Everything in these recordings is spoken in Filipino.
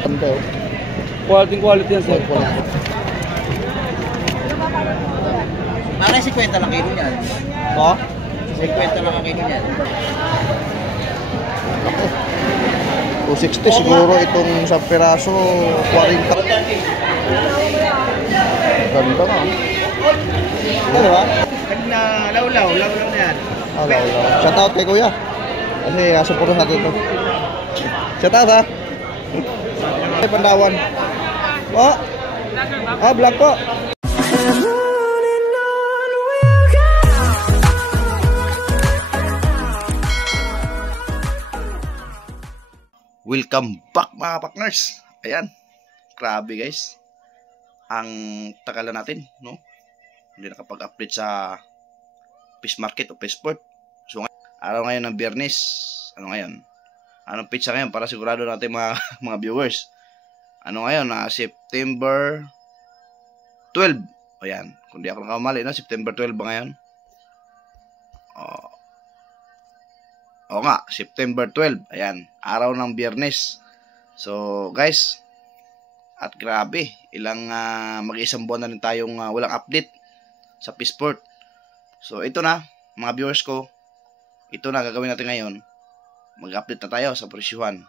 Ganda oh. Quality yan, sir. Mara 50 lang kilo niyan. Ha? 50 lang ang kilo niyan. Ako. 260 siguro itong sa piraso, 40. Ganda nga. Ano ba? Pag na lawlaw na yan. Alaw. Shout out kay Kuya. Kasi support natin ito. Shout out ha. Ay, Pandawan. Oh. Vlog po. Welcome back mga partners. Ayan. Grabe guys. Ang tagal na natin, no? Hindi nakapag-update sa fish market o fish port. So araw ngayon ng Biyernes. Ano ngayon? Anong pizza ngayon para sigurado natin mga viewers? Ano ngayon? September 12. Ayan. Kung di ako nakamali na, September 12 ba ngayon? Oo nga, September 12. Ayan, araw ng Biyernes. So, guys, at grabe, ilang mag-isang buwan na rin tayong walang update sa Fishport. So, ito na, mga viewers ko. Ito na, gagawin natin ngayon. Mag-update na tayo sa presyuhan.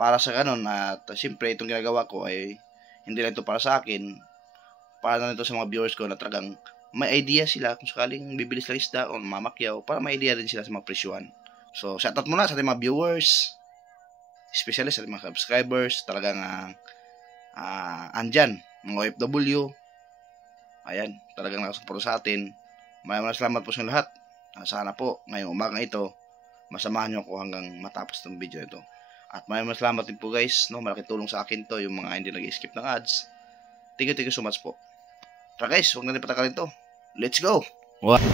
Para sa ganun, at siyempre, itong ginagawa ko ay hindi lang ito para sa akin. Para na ito sa mga viewers ko na talagang may idea sila kung sakaling bibilis lang isda o mamakyaw para may idea din sila sa mga presyuhan. So, shoutout muna sa ating mga viewers, especially sa ating mga subscribers, talagang andyan, mga OFW. Ayan, talagang nakasupport sa atin. Maraming salamat po sa inyo lahat. Sana po, ngayong umaga ito, masamahan nyo ako hanggang matapos itong video ito. At maraming salamat din po guys, no? Malaking tulong sa akin to, yung mga hindi nag-skip ng ads. Thank you so much po. Tara guys, huwag na rin patakalin to. Let's go! What?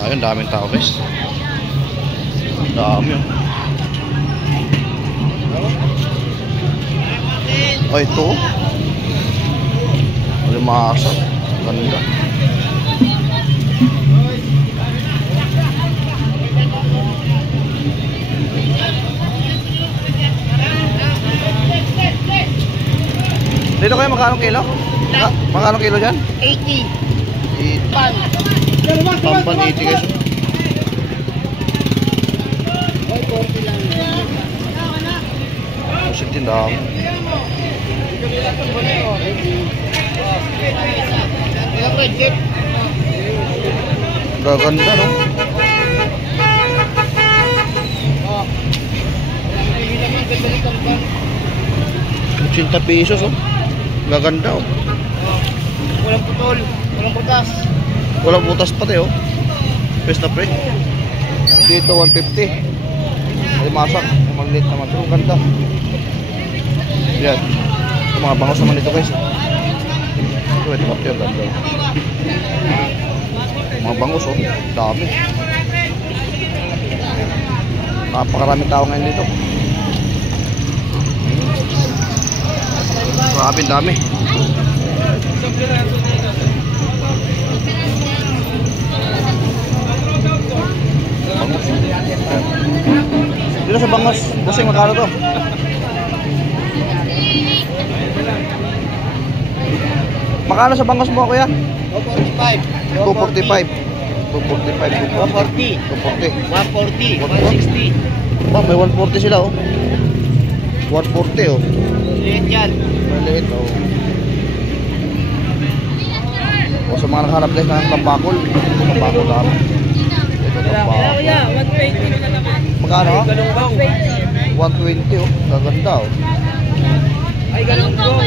Ayun, daming tao guys. Dami yun. Ay, ito. Limasak. Ganda. Dito kayo magkano kilo? Magkano kilo dyan? 80. Pan. Pampan 80 guys. Masik din dami. Gaganda no? 80 pesos oh. Gaganda oh. Walang putol, walang prutas. Walang butas pati oh. Best na pre. Dito 150. Ay masak. Magliit naman. Pero ganda. Yan. Ito mga bangos naman dito guys. Ito ito kapit. Ganda. Mga bangos oh. Dami. Napakaraming tao ngayon dito. Grabe dami. Dito sa bangos, busing magkano to? Magkano sa bangos mo kuya? 245. 245. 240. 140. 140. 160. May 140 sila oh. 140 oh. Liit yan. Maliit oh. O sa mga nakahanap guys ng tambakol. Tambakol dami. Ito tambakol. 120 na naman. Magkano? 120 oh. Gaganda oh. Ay, ganun ko.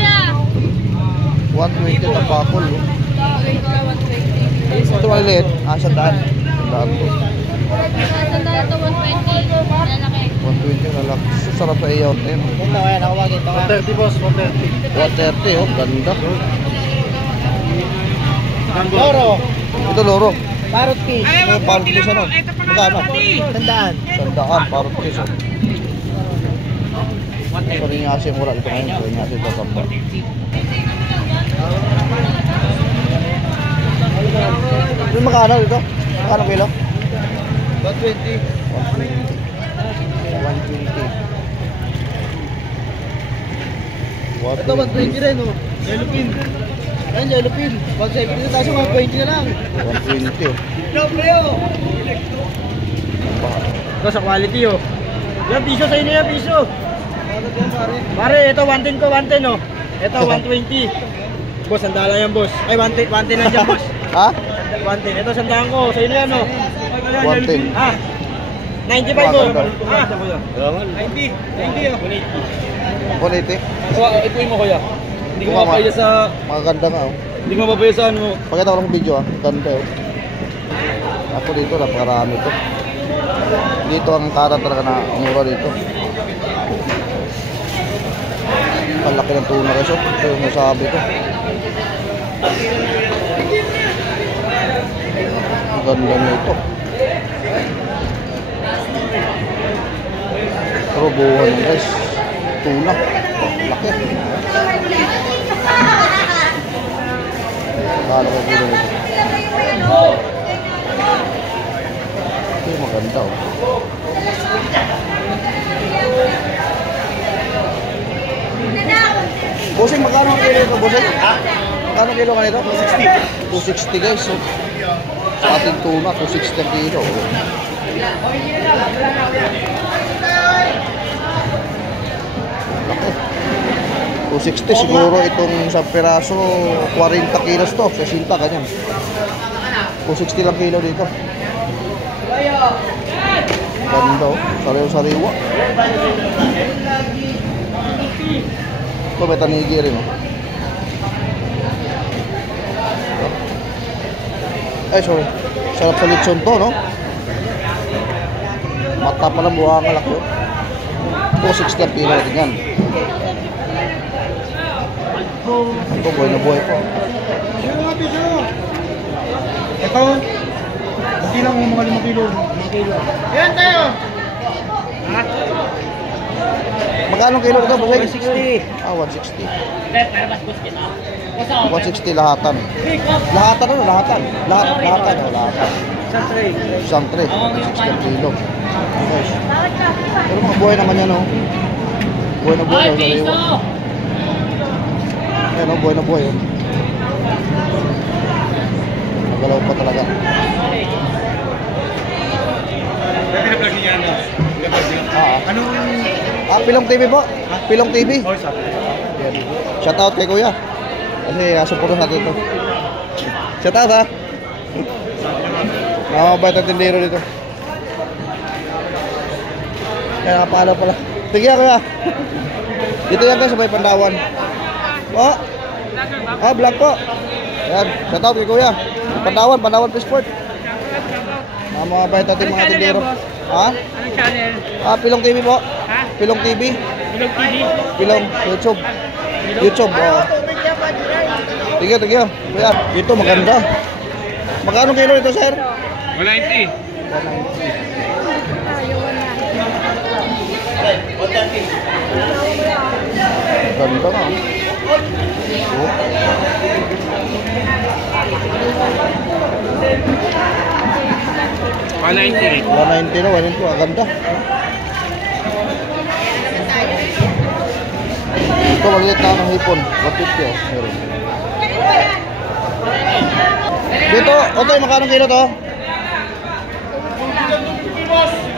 120 tambakol oh. Ito maliit. Sandaan. Sandaan to. Sandaan to 120. Lalaki. 120 120 lalak. Sarap sa iyaw din. Ito kaya nakawagin. Ito kaya. 130 boss, 130. 130 oh, ganda. Loro. Ito loro. Parrot fish. Parrot fish ano? Magkano? Tandaan. Sandaan, parrot fish oh. Sorry nga kasi mura ito ngayon. Sorry nga kasi ito samba. Ito magkano dito? Magkano kilo? 120. 120. Ito 120 rin oh. Yellowfin. Ayun, yellowfin. 170 na tayo sa 120 na lang. 120 oh. Dobre oh. Ito sa quality oh. Yan, piso sa inyo yan, piso. Pare, ito 110 ko, 110 oh. Ito 120. Boss, sandala yan boss. Ay, 110 lang dyan boss. Ha? 110. Ito sandaan ko, sa inyo yan oh. 110. Ah, 95 oh. Maganda. Ah, 90. 90 oh. 180. Ikuin mo kuya. Hindi ko Ikaw, mapaya sa... Magaganda nga oh. Hindi ko mapaya sa ano. Pakita ko lang sa video ah. Ganda oh. Ako dito, napakarami to. Dito ang karat talaga na mura dito. Palaki ng tuna guys oh. Ito yung nasabi ko. Ang ganda nito. Pero buwan guys. Tuna. Laki. Kala ko dito nito. Ito yung maganda oh. Bossing, magkano ang kilo ito, bossing? Ha? Magkano ang kilo ka nito? 260. 260 guys. So, sa ating tuna, 260 ang kilo. Laki. 260 siguro itong sa peraso, 40 kilos to. 60 ganyan. 260 lang kilo dito. Ganda oh. Sariwa-sariwa. Ito may tanigi rin oh. Ay sorry. Sarap sa lechon to no. Mata pa lang buha ang laki oh. 260 ang kilo natin yan. Ito buhay na buhay po. Ito, hindi lang mga 5 kilo. Ayan tayo! Ha? Magkano kilo ito? 160. Ah, 160. 160 lahatan. Lahatan ano? Lahatan. Lahatan o lahatan. Isang tray. 160 ang kilo. Guys. Pero mga buhay naman yan oh. Buhay na buhay. Ayan o, buhay na buhay oh. Magalaw pa talaga. Pilong TV po. Pilong TV. Yan. Shout out kay Kuya. Kasi supportan natin ito. Shout out ha. Nakakabait ang tindero dito. Kaya nakapalo pala. Sige Kuya. Dito yan guys, sabay Pandawan. Oh. Ah, vlog po. Yan. Shout out kay Kuya. Pandawan Fishport. Mga bait natin mga tindero. Ha? Anong channel? Ah, Pilong TV po. Ha? Pilong TV. Pilong TV? Pilong YouTube. YouTube. Oh. Tigyo. Kuya, ito maganda. Magkano kilo ito, sir? 190. 190. Ganda nga. Oh. $190. 190 na, 190. Ang ganda. Ito, maliit na ng hipon. 150 oh. Meron. Dito, Otoy, magkano kilo to?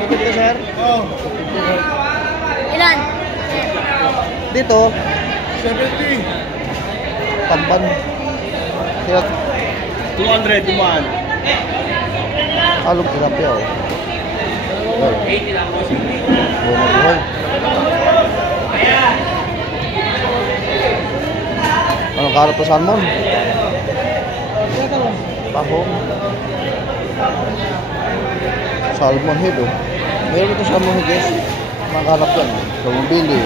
250 sir? Oo. Ilan? Dito, 70. tamban. Kaya, 200 dumaan. along tilapia oh. Buhay. Anong karap na salmon? Pahong. Salmon head oh. Meron ito salmon head guys. Makahanap yan. Bumibili.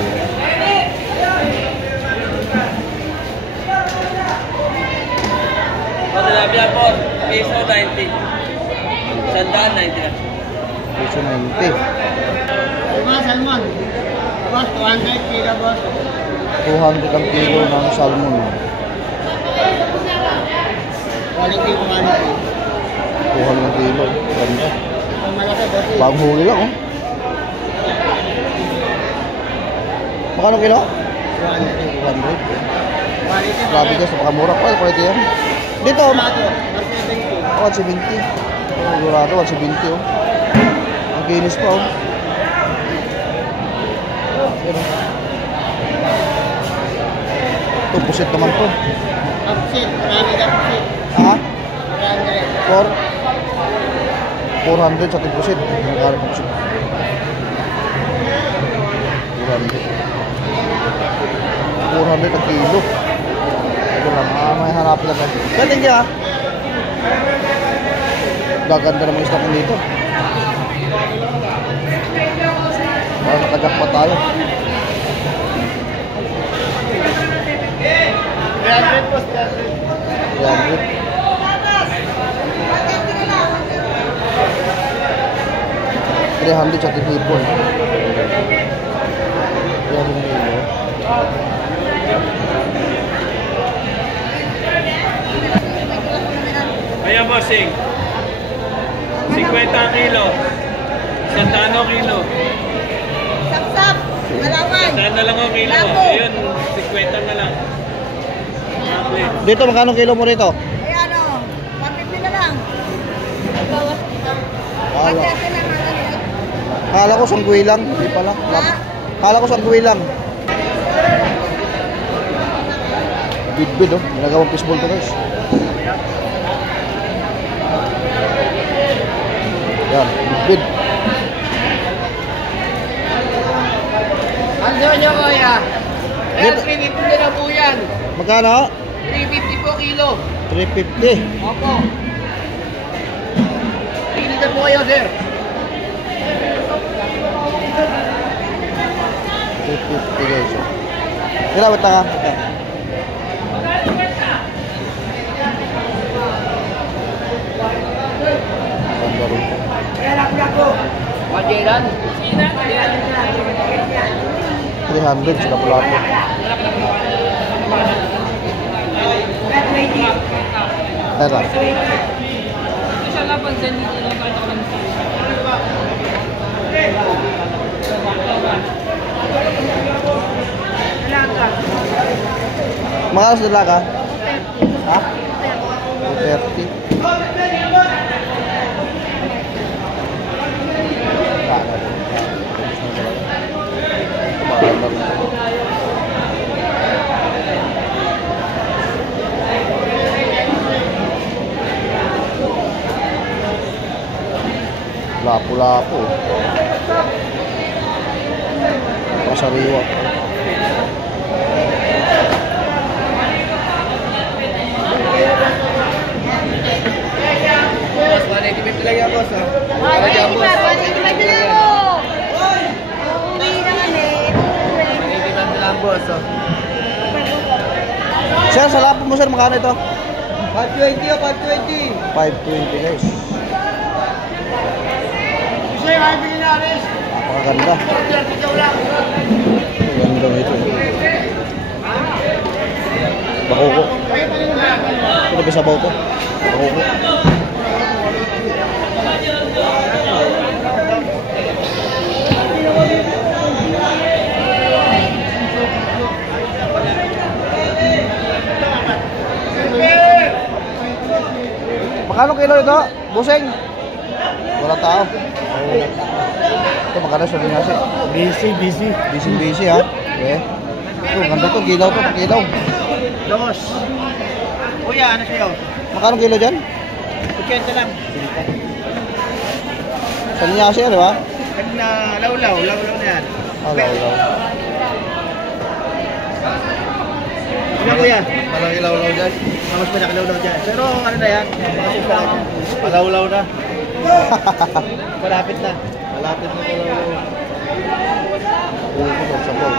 Tilapia po, piso 90. Sandaan 90 lang. Piso 90. Boss, salmon. Boss, 200 kilo, boss. 200 ang kilo ng salmon. Quality, quality. 200 ang kilo. Ganda. Ang malaki, boss. Bagong huli lang, oh. Magkano kilo? 200. 200. Quality, Grabe guys, napakamura pa. Quality yan. Dito, Mato, 170. 170. Oh, Dorado, 170, oh. Ang kinis pa, oh. Yan, oh. Ito, pusit naman to. Upset, marami ka upset. Ha? 300. 400 sa pusit. Magkano po pusit? 400 ang kilo. Ito lang, may hanapin lang. Galing niya, ha? Gaganda naman yung stock dito. Parang nakajakpat tayo. 300 po, 300. $300 sa tipipon. 300 kilo. Ayan, bossing. 50 kilo. Sandano kilo. Sapsap. Malawan. Sandaan na lang ang kilo. Lapo. Ayun, 50 na lang. Okay. Dito, magkano kilo mo rito? Ay ano, 150 na lang. Kala, 130 lang mga ganito. kala ko sangguwi lang. Hindi pala. Kala ko sangguwi lang. Bidbid, oh. Ginagawang fishball to, guys. Yan, bidbid. Ano nyo, kuya? Ayan, 350 na po yan. Magkano? 350 po kilo. 350. Opo. Tingnan na po kayo, sir. 350 guys. Kira, ba't nga? Majiran. 300 sila pula po. Tara. Mahal sa dalaga? Ha? 230. Lapu-lapu. Pasariwa. Boss, 185 lang yan, boss. Ay, 185 na lang ako. Uuwi naman eh. 185 lang, boss. Sir, sa lapo mo sir, magkano ito? 520 o 520. 520 guys. Isa yung high biginaris. Napakaganda. 430 daw lang. Ganda nito. Bakuko. Ito ba sabaw to? Bakuko. Magkano kilo ito? Buseng? Wala tao. Ito magkano sa Linyasi? Busy ha? Okay. Ito, ganda to. Gilaw to. Pakilaw. Dos. Kuya, ano sa'yo? Magkano kilo dyan? 80 lang. Sa Linyasi, di ba? Pag na lawlaw na yan. Alaw. Ano kuya? Walang ilaw-law dyan. Mas pinakilawlaw dyan. Pero ano na yan? Alaw-law na. Malapit na. Malapit na ilaw-law. Bakuko, sabaw.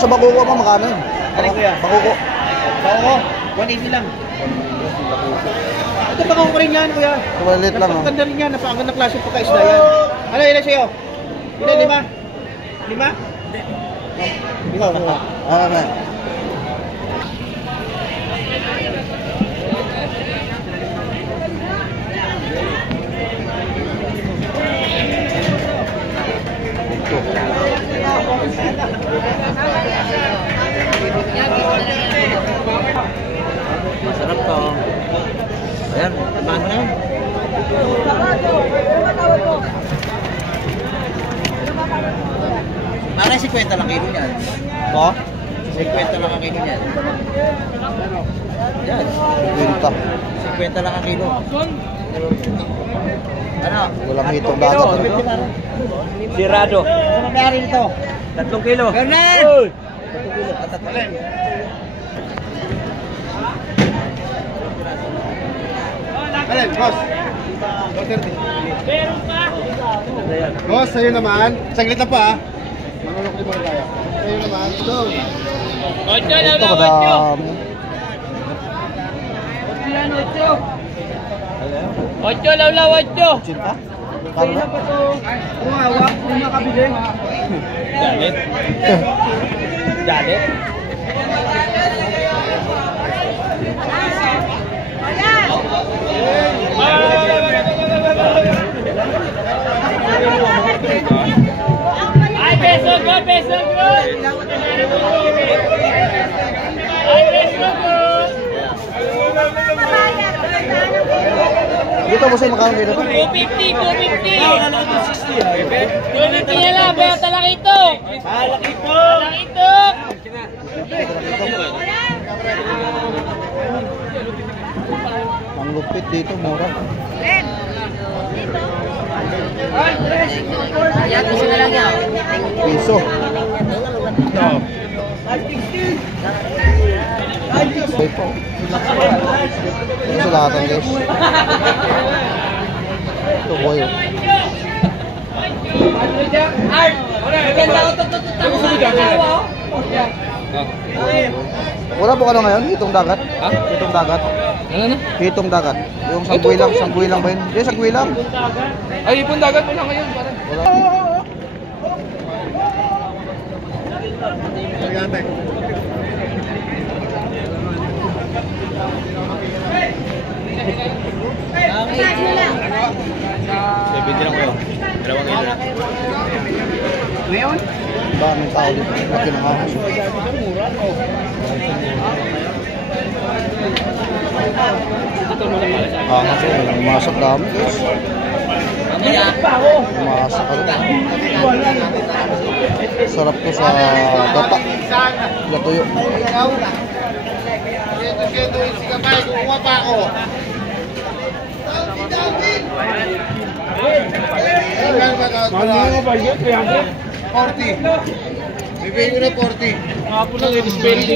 Sa bakuko mo, makano yun? Ano kuya? Bakuko. Oo, 180 lang. Ito baka ko rin yan, kuya. Maliit lang, no? Napakaganda rin yan, napakaganda na klase pagkaisda yan. Ano, ilan sa'yo? Ilan, 5? 5? Ah, man. Masarap to. Ayan, tamaan mo na. Para 50 lang kilo niyan. Ito? 50 lang ang kilo niyan. Yan. Pinta. 50 lang ang kilo. Ano? Walang hitong dagat. Sirado. Ano nangyari nito? 3 kilo. Bernard! 3 kilo. At 3 kilo. Alin, boss. Boss, sa'yo naman. Saglit lang pa, manulok din muna tayo. Sa'yo naman. Ito. Ito, madami. 8 lawlaw 8. Cinta? Kano? Umawak, umakabili. Galit. Galit. Ay, peso go, peso go. Ay, peso go. Dito mo sa'yo makano dito? 250, 250. 250 na lang, pero talaki ito. Talaki ito. Ang lupit dito, mura. Piso. Okay po. Ito sa lahat guys. Ito boy. Wala po ka na ngayon? Hitong dagat? Ha? Hitong dagat? Ano na? Hitong dagat. Yung sangguy lang ba yun? Hindi, sangguy lang. Ay, ipon dagat mo lang ngayon. Wala. Ngayon? Daming tao dito. Laki ng ahas. Ahas yun. Masak dami guys. Masak ka rin. Sarap to sa gata. Latuyo. Kukuha pa ako. Ano ba yun? 40. Bibigyan ko na 40.